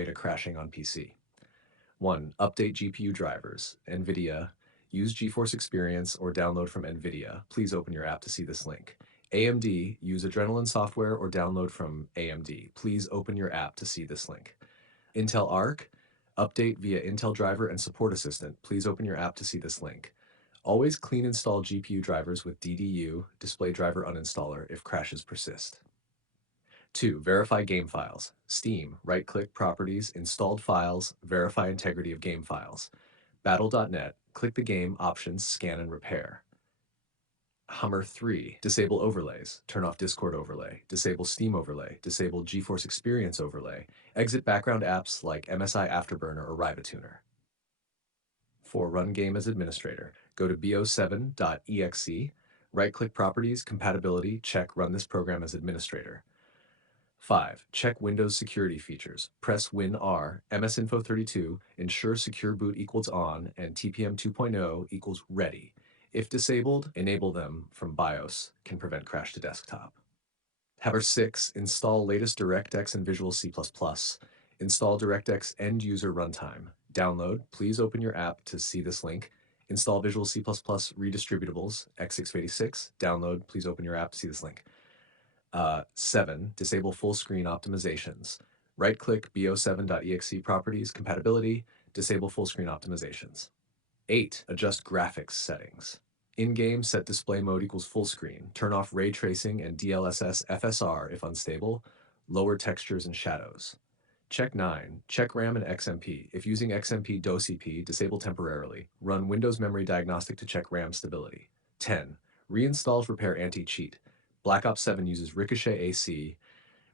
beta crashing on PC. 1. Update GPU drivers. NVIDIA. Use GeForce Experience or download from NVIDIA. Please open your app to see this link. AMD. Use Adrenaline software or download from AMD. Please open your app to see this link. Intel Arc. Update via Intel Driver and Support Assistant. Please open your app to see this link. Always clean install GPU drivers with DDU, display driver uninstaller, if crashes persist. 2. Verify game files. Steam, right-click Properties, Installed Files, verify integrity of game files. Battle.net, click the game, Options, Scan and Repair. Hummer 3, disable overlays, turn off Discord overlay, disable Steam overlay, disable GeForce Experience overlay, exit background apps like MSI Afterburner or Rivatuner. 4. Run game as administrator. Go to bo7.exe, right-click Properties, Compatibility, check Run this program as administrator. 5. Check Windows security features. Press WinR, MSInfo32, ensure secure boot equals on, and TPM 2.0 equals ready. If disabled, enable them from BIOS, can prevent crash to desktop. Number 6. Install latest DirectX and Visual C++. Install DirectX end user runtime. Download, please open your app to see this link. Install Visual C++ redistributables, x86. Download, please open your app to see this link. 7. Disable full screen optimizations. Right-click bo7.exe properties, compatibility, disable full screen optimizations. 8. Adjust graphics settings. In-game, set display mode equals full screen. Turn off ray tracing and DLSS FSR if unstable. Lower textures and shadows. Check 9. Check RAM and XMP. If using XMP DOCP, disable temporarily. Run Windows Memory Diagnostic to check RAM stability. 10. Reinstalls repair anti-cheat. Black Ops 7 uses Ricochet AC,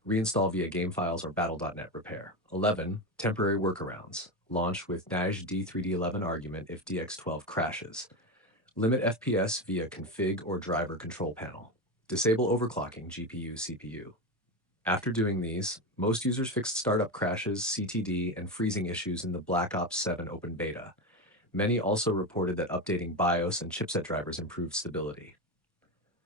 reinstall via game files or battle.net repair. 11. Temporary workarounds. Launch with Naj D3D11 argument if DX12 crashes. Limit FPS via config or driver control panel. Disable overclocking GPU, CPU. After doing these, most users fixed startup crashes, CTD, and freezing issues in the Black Ops 7 open beta. Many also reported that updating BIOS and chipset drivers improved stability.